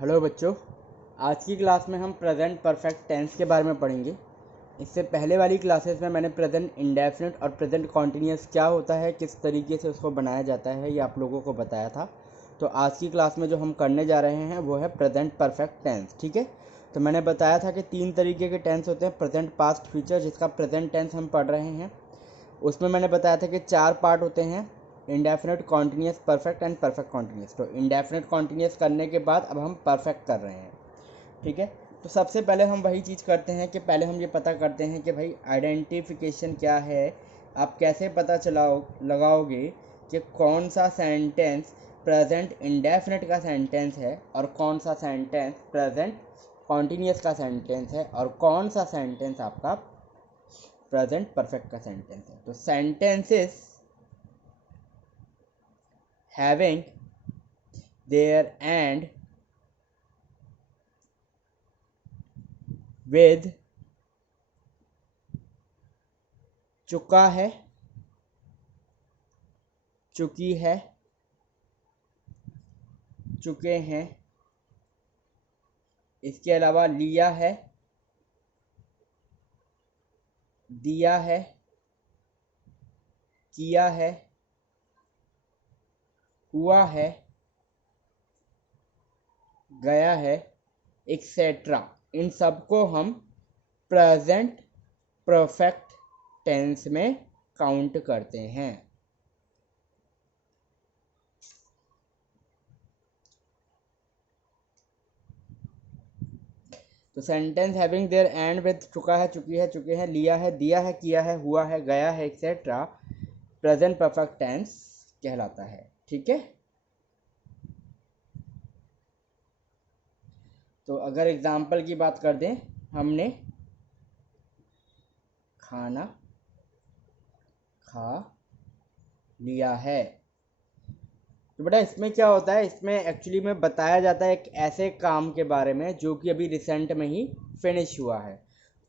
Hello बच्चों। आज की क्लास में हम प्रेजेंट परफेक्ट टेंस के बारे में पढ़ेंगे। इससे पहले वाली क्लासेस में मैंने प्रेजेंट इंडेफिनिट और प्रेजेंट कॉन्टिन्यूस क्या होता है, किस तरीके से उसको बनाया जाता है, ये आप लोगों को बताया था। तो आज की क्लास में जो हम करने जा रहे हैं वो है प्रेजेंट परफेक्ट टेंस। ठीक है, तो मैंने बताया था कि 3 तरीके के टेंस होते हैं। प्रेजेंट पास्ट फ्यूचर, जिसका प्रेजेंट टेंस हम पढ़ रहे हैं, उसमें मैंने बताया था कि 4 पार्ट होते हैं: indefinite, continuous, perfect and perfect continuous. तो इंडेफिनिट कॉन्टिन्यूस करने के बाद अब हम परफेक्ट कर रहे हैं। ठीक है, तो सबसे पहले हम वही चीज़ करते हैं कि पहले हम ये पता करते हैं कि भाई आइडेंटिफिकेशन क्या है। आप कैसे पता लगाओगे कि कौन सा सेंटेंस प्रेजेंट इंडेफिनिट का सेंटेंस है और कौन सा सेंटेंस प्रेजेंट कॉन्टिन्यूस का सेंटेंस है और कौन सा सेंटेंस आपका प्रेजेंट परफेक्ट का सेंटेंस है। तो sentences having their end with चुका है, चुकी है, चुके हैं, इसके अलावा लिया है, दिया है, किया है, हुआ है, गया है, एक्सेट्रा, इन सबको हम प्रेजेंट परफेक्ट टेंस में काउंट करते हैं। तो sentence having their and with चुका है, चुकी है, चुके हैं, लिया है, दिया है, किया है, हुआ है, गया है, एक्सेट्रा, प्रेजेंट परफेक्ट टेंस कहलाता है। ठीक है, तो अगर एग्जाम्पल की बात कर दें, हमने खाना खा लिया है। तो बेटा इसमें क्या होता है, इसमें एक्चुअली में बताया जाता है एक ऐसे काम के बारे में जो कि अभी रिसेंट में ही फिनिश हुआ है।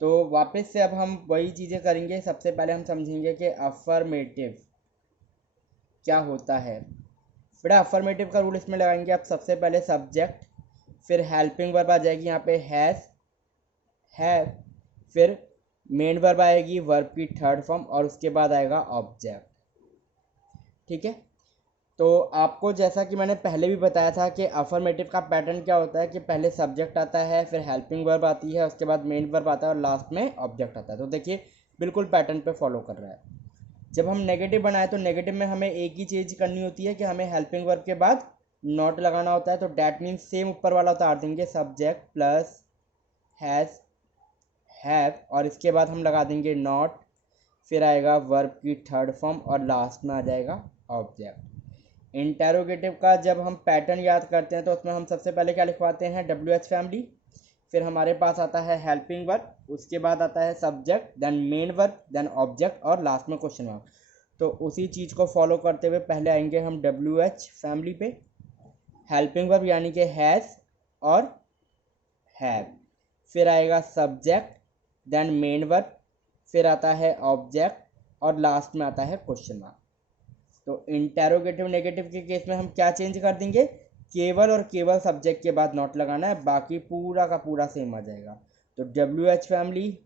तो वापस से अब हम वही चीज़ें करेंगे। सबसे पहले हम समझेंगे कि अफर्मेटिव क्या होता है। बेटा अफर्मेटिव का रूल इसमें लगाएंगे आप। सबसे पहले सब्जेक्ट, फिर हेल्पिंग वर्ब आ जाएगी यहाँ पे हैज़, हैव, फिर मेन वर्ब आएगी, वर्ब की थर्ड फॉर्म, और उसके बाद आएगा ऑब्जेक्ट। ठीक है, तो आपको जैसा कि मैंने पहले भी बताया था कि अफर्मेटिव का पैटर्न क्या होता है कि पहले सब्जेक्ट आता है, फिर हेल्पिंग वर्ब आती है, उसके बाद मेन वर्ब आता है और लास्ट में ऑब्जेक्ट आता है। तो देखिए बिल्कुल पैटर्न पे फॉलो कर रहा है। जब हम नेगेटिव बनाए तो नेगेटिव में हमें एक ही चीज़ करनी होती है कि हमें हेल्पिंग वर्ब के बाद नॉट लगाना होता है। तो डैट मीन्स सेम ऊपर वाला उतार देंगे, सब्जेक्ट प्लस हैज़, हैव, और इसके बाद हम लगा देंगे नॉट, फिर आएगा वर्ब की थर्ड फॉर्म और लास्ट में आ जाएगा ऑब्जेक्ट। इंटेरोगेटिव का जब हम पैटर्न याद करते हैं तो उसमें हम सबसे पहले क्या लिखवाते हैं, WH फैमिली, फिर हमारे पास आता है हेल्पिंग वर्ब, उसके बाद आता है subject, then main verb, then object और लास्ट में क्वेश्चन मार्क। तो उसी चीज़ को फॉलो करते हुए पहले आएंगे हम WH फैमिली पे, हेल्पिंग वर्ब यानी कि हैज़ और हैव, फिर आएगा सब्जेक्ट, देन मेन वर्ब, फिर आता है ऑब्जेक्ट और लास्ट में आता है क्वेश्चन मार्क। तो इंटेरोगेटिव नेगेटिव के केस में हम क्या चेंज कर देंगे, केवल और केवल सब्जेक्ट के बाद नॉट लगाना है, बाकी पूरा का पूरा सेम आ जाएगा। तो WH फैमिली,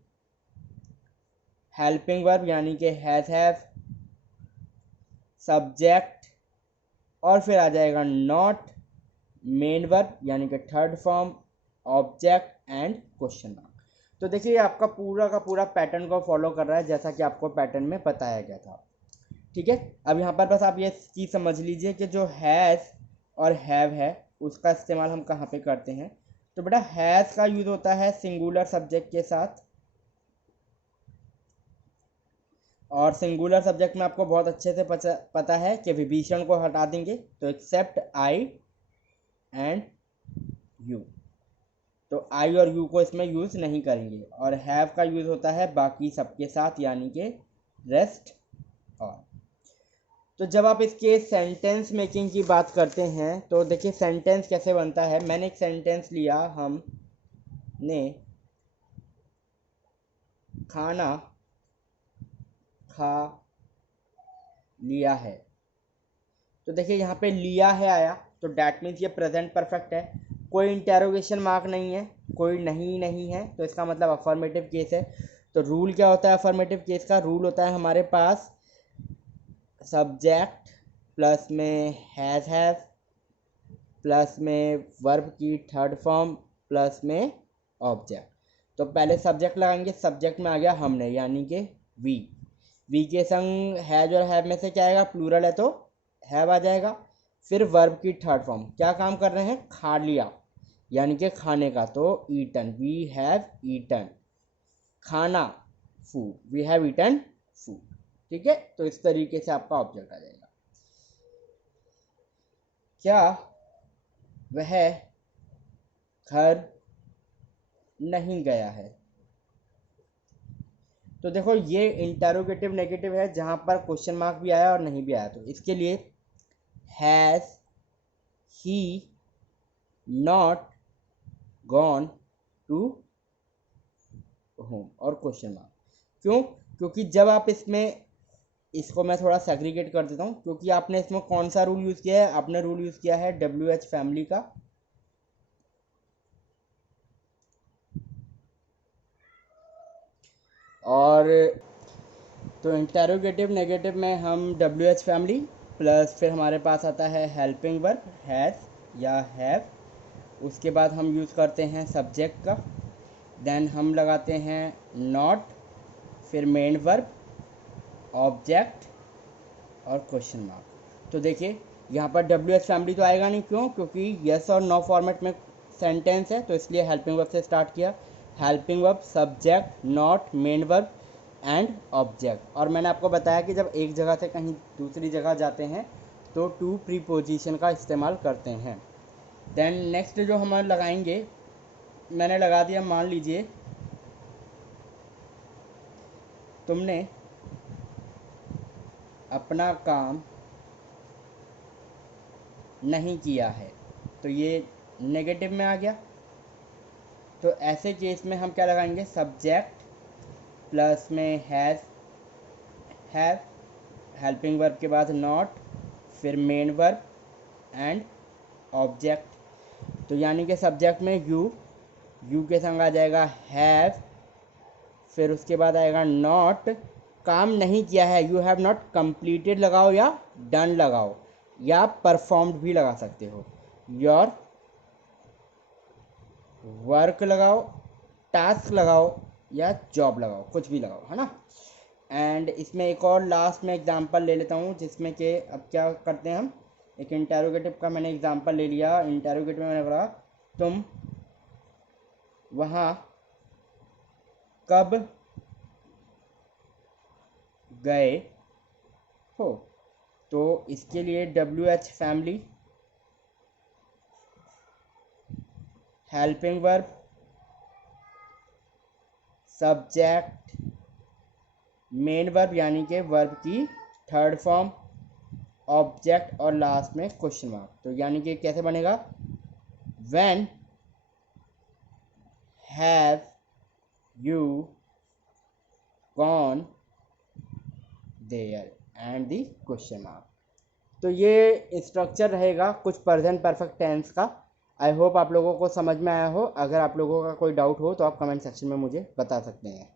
हेल्पिंग वर्ब यानी कि हैज, हैव, सब्जेक्ट, और फिर आ जाएगा नॉट, मेन वर्ब यानी कि third form, object and question mark. तो देखिए आपका पूरा का पूरा पैटर्न को फॉलो कर रहा है जैसा कि आपको पैटर्न में बताया गया था। ठीक है, अब यहाँ पर बस आप ये चीज़ समझ लीजिए कि जो हैज़ और हैव है उसका इस्तेमाल हम कहाँ पे करते हैं। तो बेटा हैज़ का यूज़ होता है सिंगुलर सब्जेक्ट के साथ, और सिंगुलर सब्जेक्ट में आपको बहुत अच्छे से पता है कि विभीषण को हटा देंगे, तो एक्सेप्ट आई एंड यू, तो आई और यू को इसमें यूज़ नहीं करेंगे। और हैव का यूज़ होता है बाकी सबके साथ यानी कि रेस्ट और। तो जब आप इसके सेंटेंस मेकिंग की बात करते हैं तो देखिए सेंटेंस कैसे बनता है। मैंने एक सेंटेंस लिया, हमने खाना खा लिया है। तो देखिए यहाँ पे लिया है आया, तो डैट मीन्स ये प्रेजेंट परफेक्ट है। कोई इंटेरोगेशन मार्क नहीं है, कोई नहीं है, तो इसका मतलब अफर्मेटिव केस है। तो रूल क्या होता है अफर्मेटिव केस का? रूल होता है हमारे पास सब्जेक्ट प्लस में हैज़ प्लस में वर्ब की थर्ड फॉर्म प्लस में ऑब्जेक्ट। तो पहले सब्जेक्ट लगाएंगे, सब्जेक्ट में आ गया हमने यानी कि वी के संग हैज और हैव में से क्या आएगा? प्लूरल है तो हैव आ जाएगा। फिर वर्ब की थर्ड फॉर्म, क्या काम कर रहे हैं? खा लिया यानी कि खाने का, तो ईटन, वी हैव ईटन, खाना food, we have eaten food. ठीक है, तो इस तरीके से आपका ऑब्जेक्ट आ जाएगा। क्या वह घर नहीं गया है? तो देखो ये इंटेरोगेटिव नेगेटिव है जहां पर क्वेश्चन मार्क भी आया और नहीं भी आया, तो इसके लिए has he not gone to home और क्वेश्चन मार्क। क्यों? क्योंकि जब आप इसको मैं थोड़ा सेग्रीगेट कर देता हूँ, क्योंकि आपने इसमें कौन सा रूल यूज़ किया है? आपने रूल यूज़ किया है WH फैमिली का, और तो इंटेरोगेटिव नेगेटिव में हम WH फैमिली प्लस फिर हमारे पास आता है हेल्पिंग वर्ब हैज़ या हैव, उसके बाद हम यूज़ करते हैं सब्जेक्ट का, देन हम लगाते हैं नॉट, फिर मेन वर्ब, ऑब्जेक्ट और क्वेश्चन मार्क। तो देखिए यहाँ पर WH फैमिली तो आएगा नहीं, क्यों? क्योंकि यस और नो फॉर्मेट में सेंटेंस है, तो इसलिए हेल्पिंग वर्ब से स्टार्ट किया। Helping verb subject not main verb and object, और मैंने आपको बताया कि जब एक जगह से कहीं दूसरी जगह जाते हैं तो टू प्रीपोजिशन का इस्तेमाल करते हैं। देन नेक्स्ट जो हम लगाएंगे, मैंने लगा दिया, मान लीजिए तुमने अपना काम नहीं किया है, तो ये नेगेटिव में आ गया। तो ऐसे केस में हम क्या लगाएंगे? सब्जेक्ट प्लस में हैज़ हैव, हेल्पिंग वर्ब के बाद नॉट, फिर मेन वर्ब एंड ऑब्जेक्ट। तो यानी कि सब्जेक्ट में यू के संग आ जाएगा हैव, फिर उसके बाद आएगा नॉट, काम नहीं किया है, यू हैव नॉट कंप्लीटेड लगाओ या डन लगाओ या परफॉर्म्ड भी लगा सकते हो, योर वर्क लगाओ, टास्क लगाओ या जॉब लगाओ, कुछ भी लगाओ, है ना। एंड इसमें एक और लास्ट में एग्जांपल ले लेता हूँ, जिसमें कि अब क्या करते हैं हम, एक इंटेरोगेटिव का मैंने एग्जांपल ले लिया। इंटेरोगेटिव में मैंने बोला तुम वहाँ कब गए हो, तो इसके लिए WH family, helping verb, subject, main verb यानी कि वर्ब की थर्ड फॉर्म, ऑब्जेक्ट और लास्ट में क्वेश्चन मार्क। तो यानी कि कैसे बनेगा? When have you gone there and the question mark. तो ये स्ट्रक्चर रहेगा कुछ प्रेजेंट परफेक्ट टेंस का। आई होप आप लोगों को समझ में आया हो। अगर आप लोगों का कोई डाउट हो तो आप कमेंट सेक्शन में मुझे बता सकते हैं।